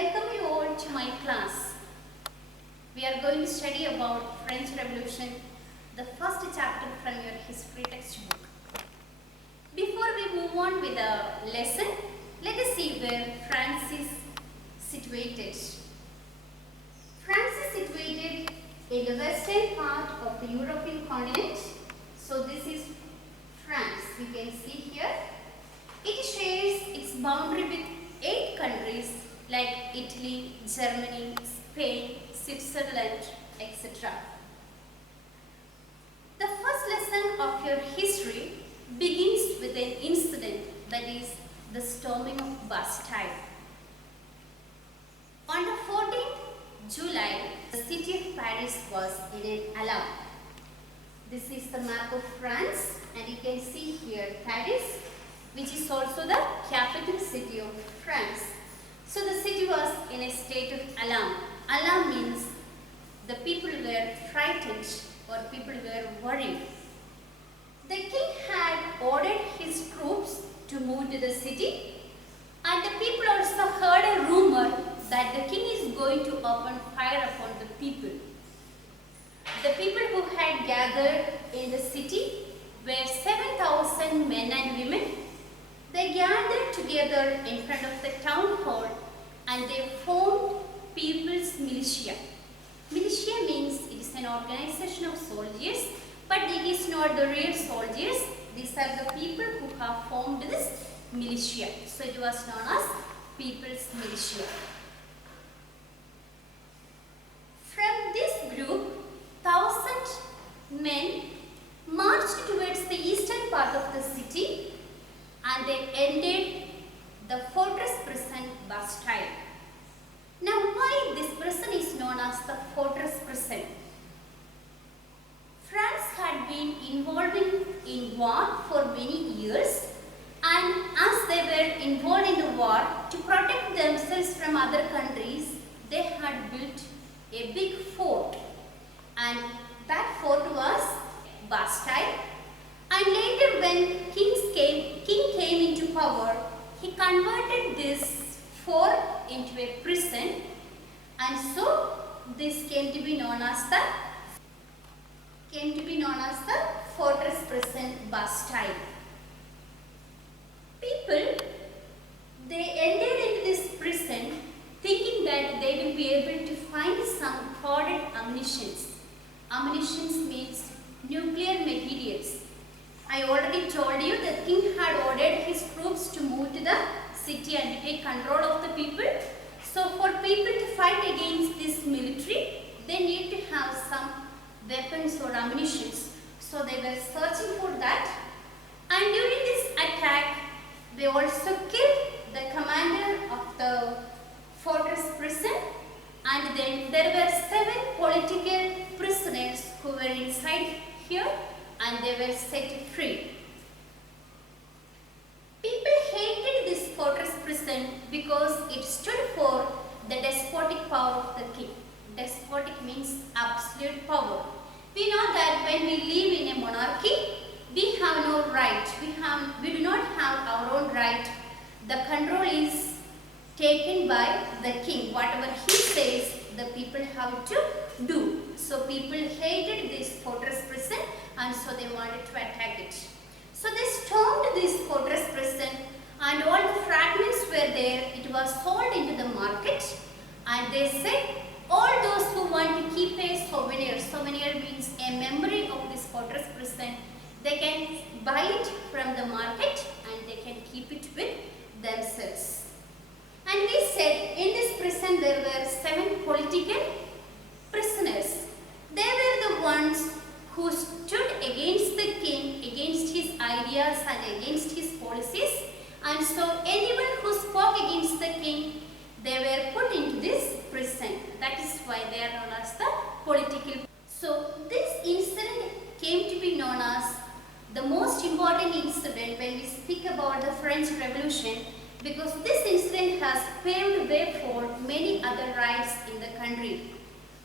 welcome you all to my class. We are going to study about French Revolution, the first chapter from your history textbook. Before we move on with the lesson, let us see where France is situated. France is situated in the western part of the European continent. So this is France, we can see here. It shares its boundary with 8 countries like Italy, Germany, Spain, Switzerland, etc. The first lesson of your history begins with an incident, that is the storming of Bastille. On the 14th July, the city of Paris was in an alarm. This is the map of France, and you can see here Paris, which is also the capital city of France. So the city was in a state of alarm. Alarm means the people were frightened or people were worried. The king had ordered his troops to move to the city, and the people also heard a rumor that the king is going to open fire upon the people. The people who had gathered in the city were 7,000 men and women. They gathered together in front of the town hall and they formed People's Militia. Militia means it is an organization of soldiers, but it is not the real soldiers. These are the people who have formed this militia. So it was known as People's Militia. From this group, 1,000 men marched towards the eastern part of the city and they entered the fortress prison Bastille. Now, why this prison is known as the fortress prison? France had been involved in war for many years, and as they were involved in the war, to protect themselves from other countries, they had built a big fort, and that fort was Bastille. And later when king came into power, he converted this fort into a prison, and so this came to be known as the fortress prison Bastille. People, they entered into this prison thinking that they will be able to find some coded ammunitions. Ammunitions means nuclear materials. I already told you that king had ordered his troops to move to the city and to take control of the people. So for people to fight against this military, they need to have some weapons or ammunitions. So they were searching for that. And during this attack, they also killed the commander of the fortress prison. And then there were 7 political prisoners who were inside here, and they were set free. People hated this fortress prison because it stood for the despotic power of the king. Despotic means absolute power. We know that when we live in a monarchy, we have no right. We do not have our own right. The control is taken by the king. Whatever he says, the people have to do. So people hated this fortress prison, and so they wanted to attack it. So they stormed this fortress prison, and all the fragments were there. It was sold into the market, and they said all those who want to keep a souvenir, souvenir means a memory of this fortress prison, they can buy it from the market and they can keep it with themselves. And we said in this prison there were 7 political prisoners. They were the ones who stood against the king, against his ideas and against his policies. And so anyone who spoke against the king, they were put into this prison. That is why they are known as the political. So this incident came to be known as the most important incident when we speak about the French Revolution, because this incident has paved way for many other riots in the country.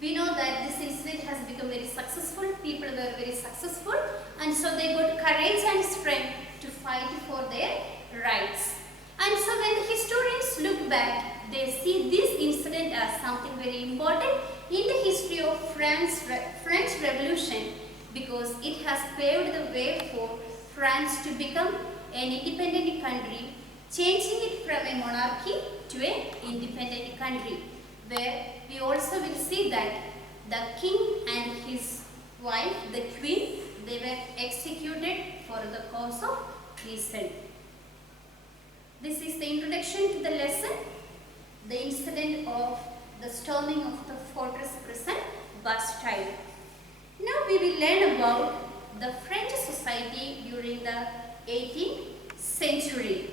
We know that this incident has become very successful, people were very successful, and so they got courage and strength to fight for their rights. And so when the historians look back, they see this incident as something very important in the history of French Revolution, because it has paved the way for France to become an independent country, changing it from a monarchy to an independent country, where we also will see that the king and his wife, the queen, they were executed for the cause of treason. This is the introduction to the lesson, the incident of the storming of the fortress prison Bastille. Now we will learn about the French society during the 18th century.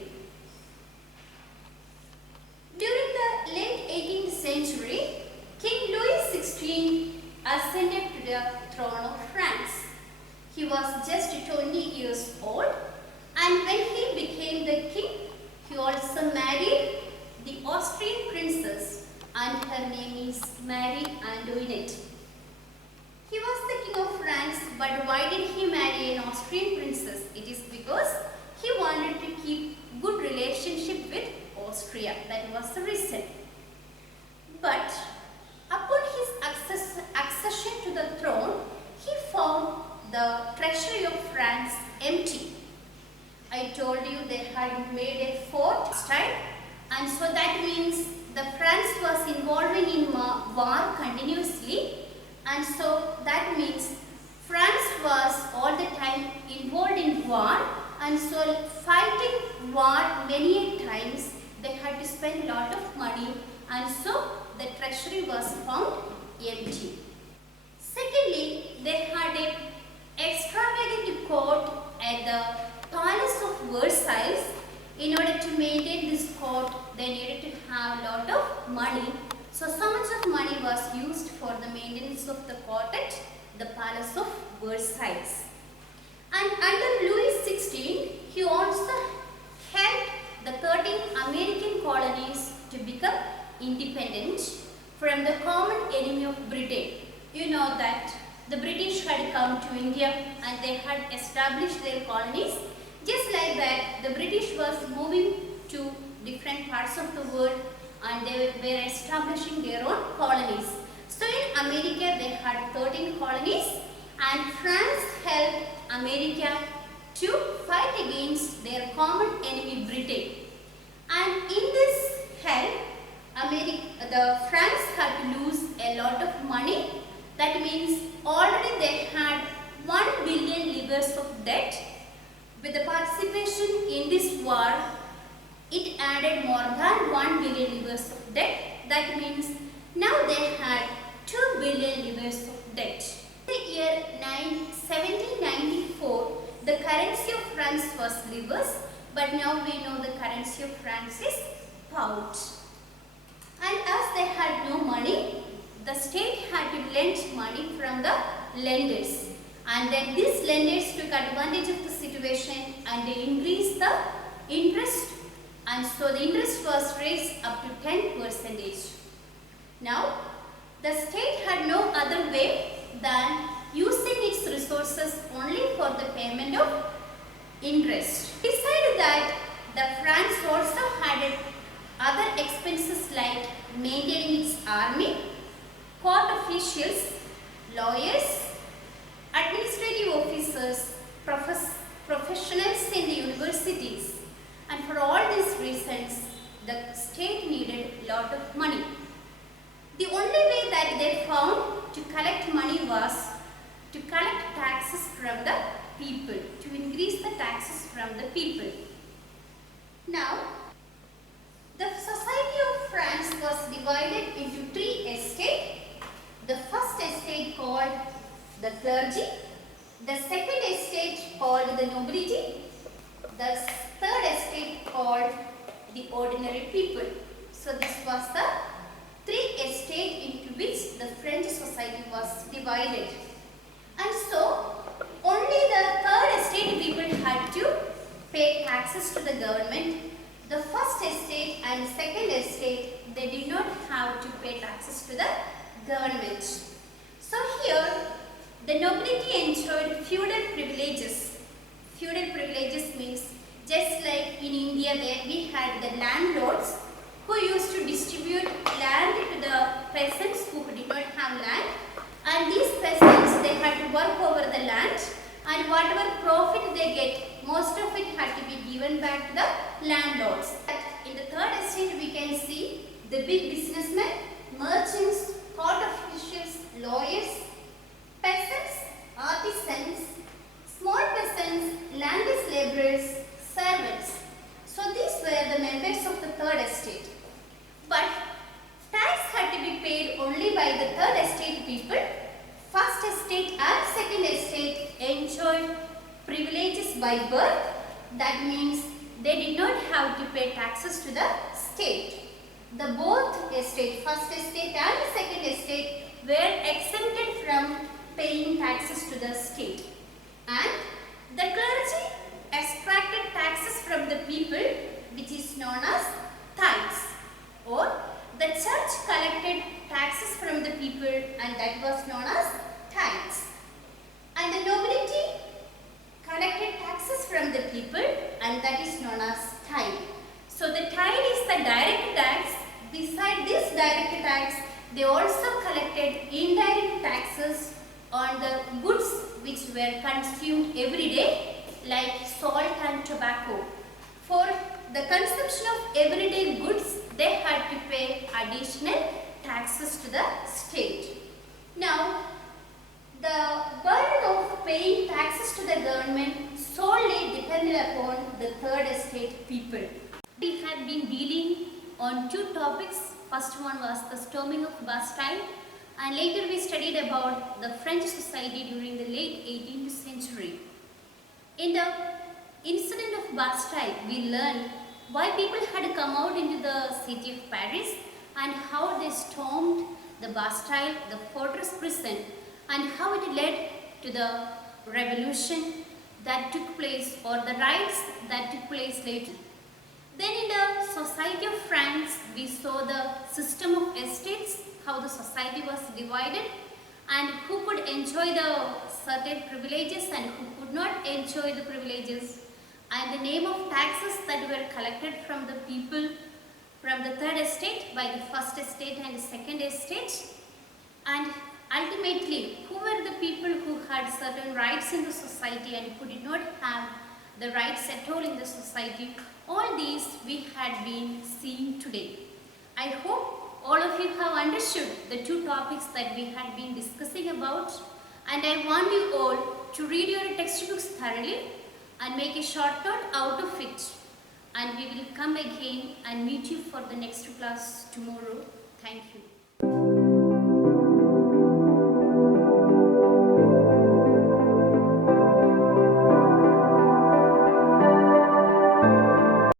During the late 18th century, King Louis XVI ascended to the throne of France. He was just 20 years old, and when he became the king, he also married the Austrian princess, and her name is Marie Antoinette. He was the king of France, but why did he marry an Austrian princess? It is because he wanted to keep good relationship with Austria. That was the reason. But upon his accession to the throne, he found the treasury of France empty. I told you they had made a fort style, and so that means the France was involving in war continuously, and so that means France was all the time involved in war, and so fighting war many times they had to spend a lot of money, and so the treasury was found empty. Secondly, they had an extravagant court at the Palace of Versailles. In order to maintain this court, they needed to have a lot of money. So much of money was used for the maintenance of the court at the Palace of Versailles. And under Louis XVI, he also helped the 13 American colonies to become independent from the common enemy of Britain. You know that the British had come to India and they had established their colonies. Just like that, the British was moving to different parts of the world and they were establishing their own colonies. So in America, they had 13 colonies, and France helped America to fight against their common enemy Britain. And in this help, France had to lose a lot of money. That means already they had 1 billion livres of debt. With the participation in this war, it added more than 1 billion livres of debt. That means now they had 2 billion livres of debt. In the year 1794, the currency of France was livres, but now we know the currency of France is pound. And as they had no money, the state had to lend money from the lenders. And then these lenders took advantage of the situation and they increased the interest, and so the interest was raised up to 10%. Now, the state had no other way than using its resources only for the payment of interest. Besides that, the France also had other expenses like maintaining its army, court officials, lawyers, administrative officers, professionals in the universities, and for all these reasons the state needed a lot of money. The only way that they found to collect money was to collect taxes from the people, to increase the taxes from the people. Now, the society of France was divided into 3 estates. The first estate called the clergy, the second estate called the nobility, the third estate called the ordinary people. So this was the 3 estates into which the French society was divided. And so only the third estate people had to pay taxes to the government. The first estate and second estate, they did not have to pay taxes to the government. So here the nobility enjoyed feudal privileges. Feudal privileges means just like in India there we had the landlords who used to distribute land to the peasants who did not have land, and these peasants, they had to work over the land, and whatever profit they get, most of it had to be given back to the landlords. In the third estate we can see the big businessmen, merchants, court officials, lawyers, peasants, artisans, small peasants, landless laborers, servants. So these were the members of the third estate. But tax had to be paid only by the third estate people. First estate and second estate enjoyed privileges by birth. That means they did not have to pay taxes to the state. The both estate, first estate and second estate, were exempted from paying taxes to the state. And the clergy extracted taxes from the people, which is known as tithes, or the church collected taxes from the people, and that was known as tithes. And the nobility collected taxes from the people, and that is known as tithe. So the tithe is the direct tax. Beside this direct tax, they also collected indirect taxes on the goods which were consumed every day, like salt and tobacco. For the consumption of everyday goods, they had to pay additional taxes to the state. Now, the burden of paying taxes to the government solely depended upon the third estate people. We had been dealing on two topics. First one was the storming of Bastille, and later we studied about the French society during the late 18th century. In the incident of Bastille, we learned why people had come out into the city of Paris and how they stormed the Bastille, the fortress prison, and how it led to the revolution that took place, or the riots that took place later. Then in the society of France, we saw the system of estates, how the society was divided, and who could enjoy the certain privileges and who could not enjoy the privileges, and the name of taxes that were collected from the people from the third estate by the first estate and the second estate, and ultimately who were the people who had certain rights in the society and who did not have the rights at all in the society. All these we had been seeing today. I hope all of you have understood the two topics that we had been discussing about, and I want you all to read your textbooks thoroughly and make a short note out of it, and we will come again and meet you for the next class tomorrow. Thank you.